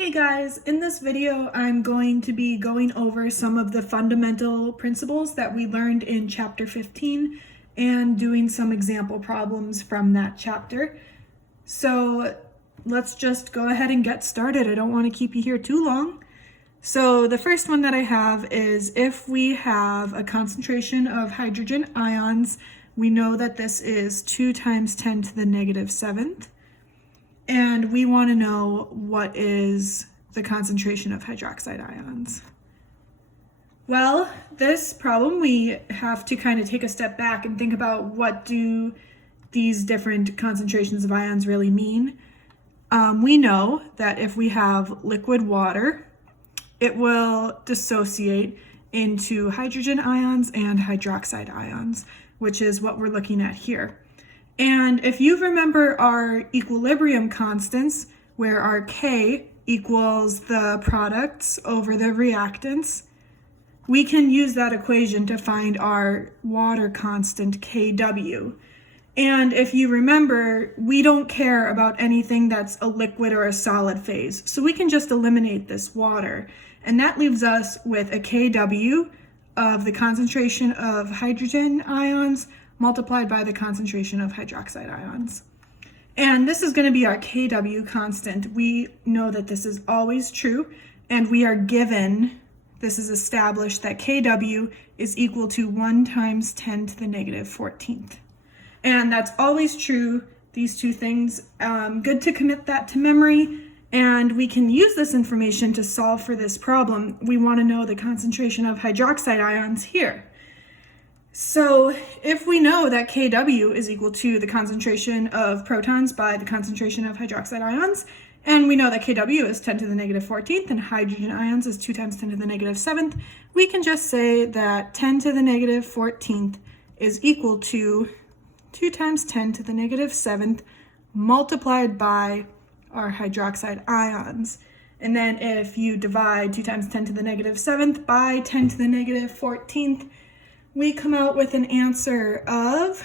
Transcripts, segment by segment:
Hey guys, in this video I'm going to be going over some of the fundamental principles that we learned in chapter 15 and doing some example problems from that chapter. So let's just go ahead and get started. I don't want to keep you here too long. So the first one that I have is if we have a concentration of hydrogen ions, we know that this is 2 times 10 to the negative 7th. And we want to know what is the concentration of hydroxide ions. Well, this problem, we have to kind of take a step back and think about what do these different concentrations of ions really mean. We know that if we have liquid water, it will dissociate into hydrogen ions and hydroxide ions, which is what we're looking at here. And if you remember our equilibrium constants, where our K equals the products over the reactants, we can use that equation to find our water constant Kw. And if you remember, we don't care about anything that's a liquid or a solid phase, so we can just eliminate this water. And that leaves us with a Kw of the concentration of hydrogen ions multiplied by the concentration of hydroxide ions. And this is going to be our Kw constant. We know that this is always true, and we are given, this is established, that Kw is equal to 1 times 10 to the negative 14th. And that's always true, these two things. Good to commit that to memory, and we can use this information to solve for this problem. We want to know the concentration of hydroxide ions here. So if we know that Kw is equal to the concentration of protons by the concentration of hydroxide ions, and we know that Kw is 10 to the negative 14th and hydrogen ions is 2 times 10 to the negative 7th, we can just say that 10 to the negative 14th is equal to 2 times 10 to the negative 7th multiplied by our hydroxide ions. And then if you divide 2 times 10 to the negative 7th by 10 to the negative 14th, we come out with an answer of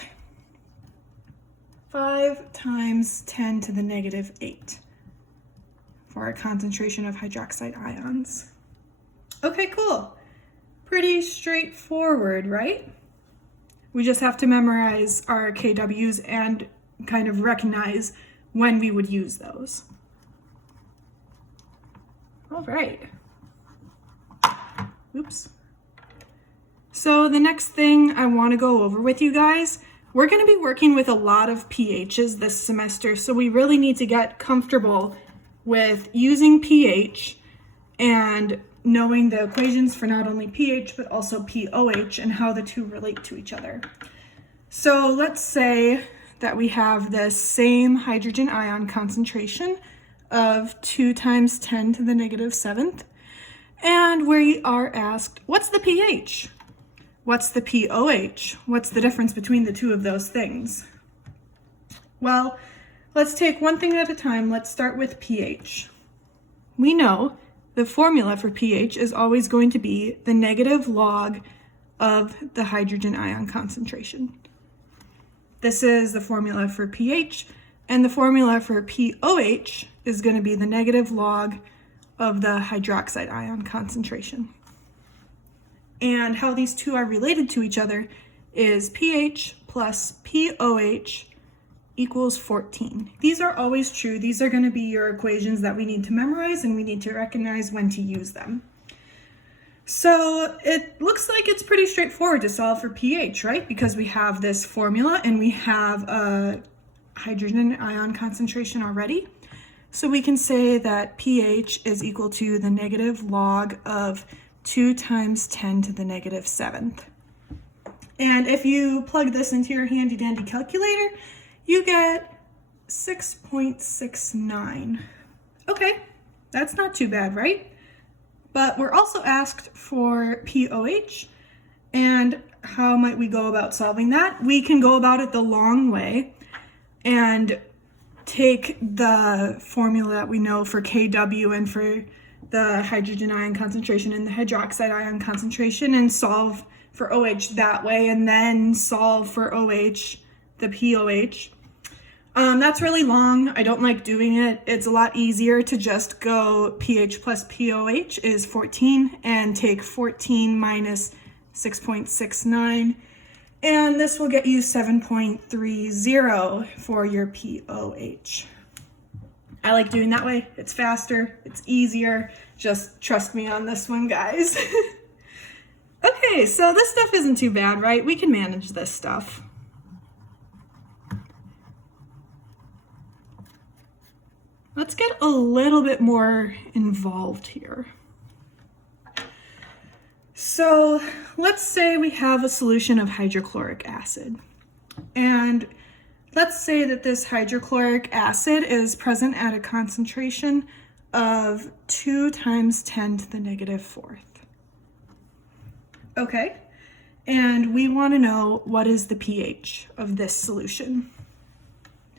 5 times 10 to the negative 8 for our concentration of hydroxide ions. Okay, cool. Pretty straightforward, right? We just have to memorize our KWs and kind of recognize when we would use those. All right. Oops. So the next thing I want to go over with you guys, we're going to be working with a lot of pHs this semester, so we really need to get comfortable with using pH and knowing the equations for not only pH but also pOH and how the two relate to each other. So let's say that we have this same hydrogen ion concentration of 2 times 10 to the negative 7th, and we are asked, what's the pH? What's the pOH? What's the difference between the two of those things? Well, let's take one thing at a time. Let's start with pH. We know the formula for pH is always going to be the negative log of the hydrogen ion concentration. This is the formula for pH, and the formula for pOH is going to be the negative log of the hydroxide ion concentration. And how these two are related to each other is pH plus pOH equals 14. These are always true. These are going to be your equations that we need to memorize, and we need to recognize when to use them. So it looks like it's pretty straightforward to solve for pH, right? Because we have this formula and we have a hydrogen ion concentration already. So we can say that pH is equal to the negative log of 2 times 10 to the negative 7th. And if you plug this into your handy dandy calculator, you get 6.69. Okay, that's not too bad, right? But we're also asked for pOH, and how might we go about solving that? We can go about it the long way and take the formula that we know for Kw and for the hydrogen ion concentration and the hydroxide ion concentration and solve for OH that way, and then solve for OH, the pOH. That's really long. I don't like doing it. It's a lot easier to just go pH plus POH is 14 and take 14 minus 6.69. And this will get you 7.30 for your POH. I like doing that way. It's faster, it's easier. Just trust me on this one, guys. Okay, so this stuff isn't too bad, right? We can manage this stuff. Let's get a little bit more involved here. So let's say we have a solution of hydrochloric acid. And let's say that this hydrochloric acid is present at a concentration of 2 times 10 to the negative 4th. Okay, and we want to know what is the pH of this solution.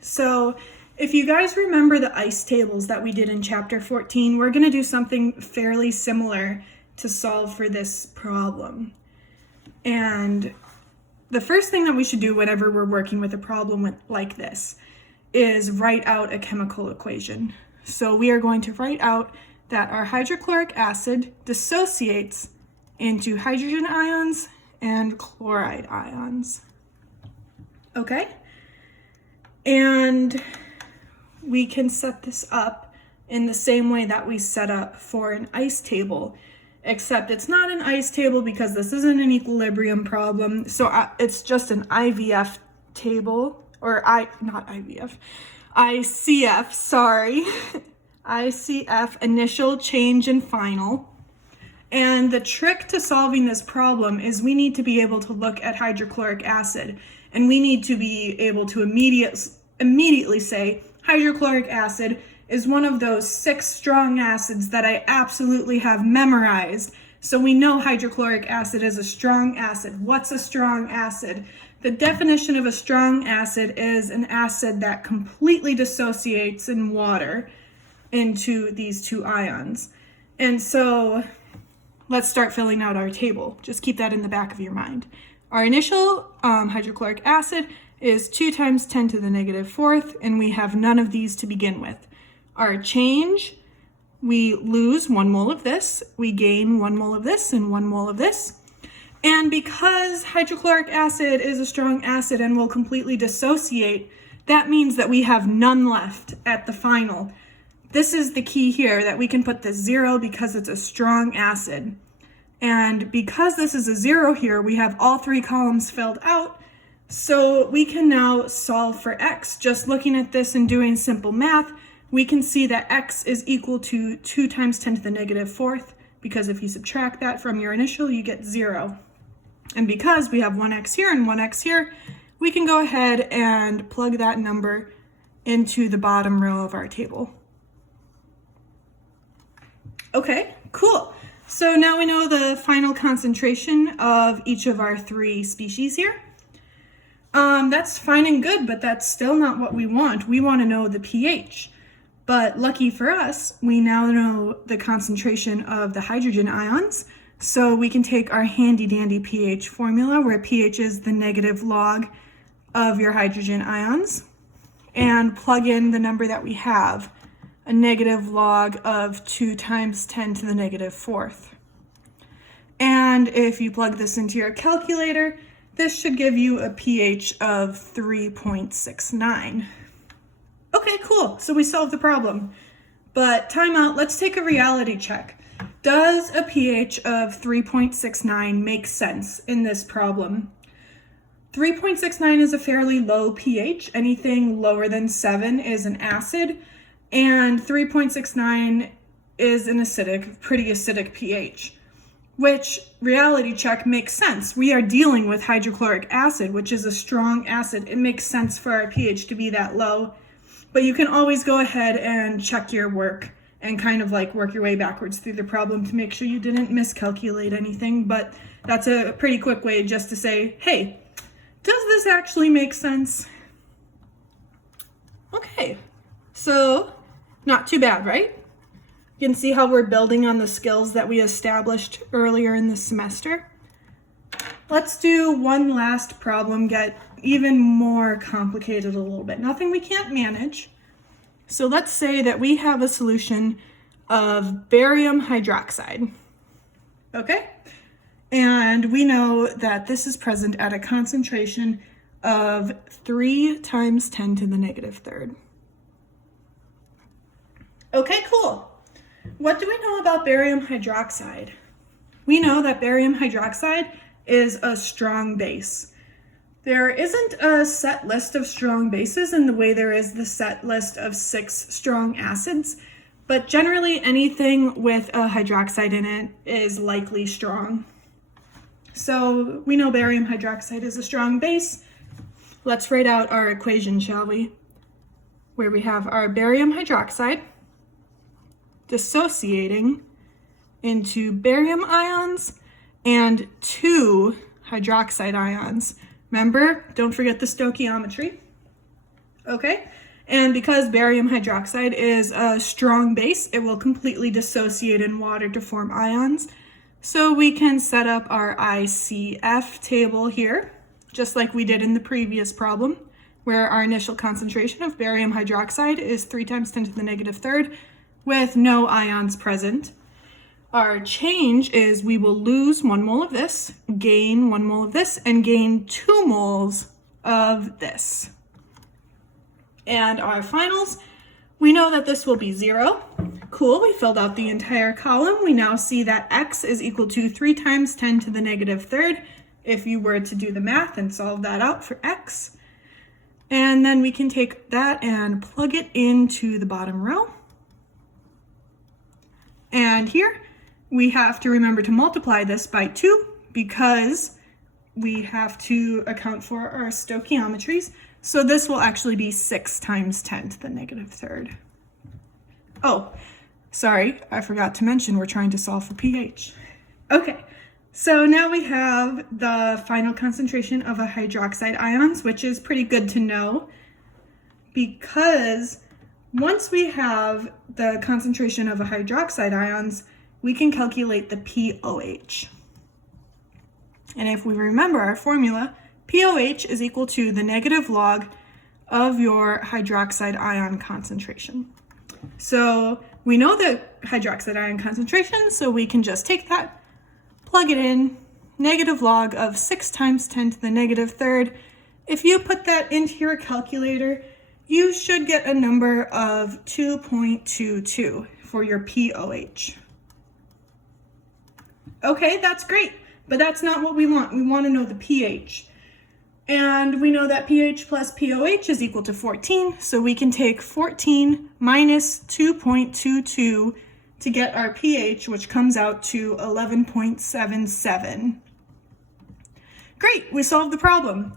So if you guys remember the ice tables that we did in chapter 14, we're going to do something fairly similar to solve for this problem. And the first thing that we should do whenever we're working with a problem like this is write out a chemical equation. So we are going to write out that our hydrochloric acid dissociates into hydrogen ions and chloride ions. Okay? And we can set this up in the same way that we set up for an ice table, except it's not an ice table because this isn't an equilibrium problem. So it's just an IVF table, or ICF, sorry. ICF, initial, change, and final. And the trick to solving this problem is we need to be able to look at hydrochloric acid, and we need to be able to immediately say hydrochloric acid is one of those 6 strong acids that I absolutely have memorized. So we know hydrochloric acid is a strong acid. What's a strong acid? The definition of a strong acid is an acid that completely dissociates in water into these 2 ions. And so let's start filling out our table. Just keep that in the back of your mind. Our initial hydrochloric acid is 2 times 10 to the negative 4th, and we have none of these to begin with. Our change, we lose 1 mole of this, we gain 1 mole of this, and 1 mole of this. And because hydrochloric acid is a strong acid and will completely dissociate, that means that we have none left at the final. This is the key here, that we can put the 0 because it's a strong acid. And because this is a 0 here, we have all 3 columns filled out. So we can now solve for x. Just looking at this and doing simple math, we can see that x is equal to 2 times 10 to the negative 4th, because if you subtract that from your initial, you get 0. And because we have 1x here and 1x here, we can go ahead and plug that number into the bottom row of our table. Okay, cool. So now we know the final concentration of each of our 3 species here. That's fine and good, but that's still not what we want. We want to know the pH. But lucky for us, we now know the concentration of the hydrogen ions. So we can take our handy dandy pH formula, where pH is the negative log of your hydrogen ions, and plug in the number that we have, a negative log of 2 times 10 to the negative 4th. And if you plug this into your calculator, this should give you a pH of 3.69. Okay, cool. So we solved the problem. But time out, let's take a reality check. Does a pH of 3.69 make sense in this problem? 3.69 is a fairly low pH. Anything lower than 7 is an acid, and 3.69 is an acidic, pretty acidic pH. Which, reality check, makes sense. We are dealing with hydrochloric acid, which is a strong acid. It makes sense for our pH to be that low. But you can always go ahead and check your work and kind of like work your way backwards through the problem to make sure you didn't miscalculate anything. But that's a pretty quick way just to say, hey, does this actually make sense? Okay, so not too bad, right? You can see how we're building on the skills that we established earlier in the semester. Let's do one last problem, get even more complicated a little bit. Nothing we can't manage. So let's say that we have a solution of barium hydroxide, okay? And we know that this is present at a concentration of 3 times 10 to the negative third. Okay, cool. What do we know about barium hydroxide? We know that barium hydroxide is a strong base. There isn't a set list of strong bases in the way there is the set list of 6 strong acids, but generally anything with a hydroxide in it is likely strong. So we know barium hydroxide is a strong base. Let's write out our equation, shall we? Where we have our barium hydroxide dissociating into barium ions and 2 hydroxide ions. Remember, don't forget the stoichiometry. Okay, and because barium hydroxide is a strong base, it will completely dissociate in water to form ions. So we can set up our ICF table here, just like we did in the previous problem, where our initial concentration of barium hydroxide is 3 times 10 to the negative third with no ions present. Our change is we will lose 1 mole of this, gain 1 mole of this, and gain 2 moles of this. And our finals, we know that this will be 0. Cool, we filled out the entire column. We now see that x is equal to 3 times 10 to the negative third if you were to do the math and solve that out for x. And then we can take that and plug it into the bottom row. And here, we have to remember to multiply this by 2 because we have to account for our stoichiometries. So this will actually be 6 times 10 to the negative third. Oh, sorry, I forgot to mention we're trying to solve for pH. Okay, so now we have the final concentration of a hydroxide ions, which is pretty good to know because once we have the concentration of a hydroxide ions, we can calculate the pOH. And if we remember our formula, pOH is equal to the negative log of your hydroxide ion concentration. So we know the hydroxide ion concentration, so we can just take that, plug it in, negative log of 6 times 10 to the negative third. If you put that into your calculator, you should get a number of 2.22 for your pOH. Okay, that's great, but that's not what we want. We want to know the pH. And we know that pH plus pOH is equal to 14, so we can take 14 minus 2.22 to get our pH, which comes out to 11.77. Great, we solved the problem.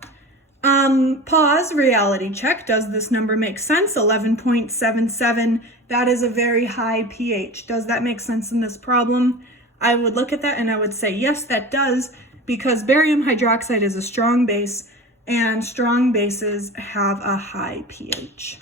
Pause, reality check. Does this number make sense? 11.77, that is a very high pH. Does that make sense in this problem? I would look at that and I would say, yes, that does, because barium hydroxide is a strong base and strong bases have a high pH.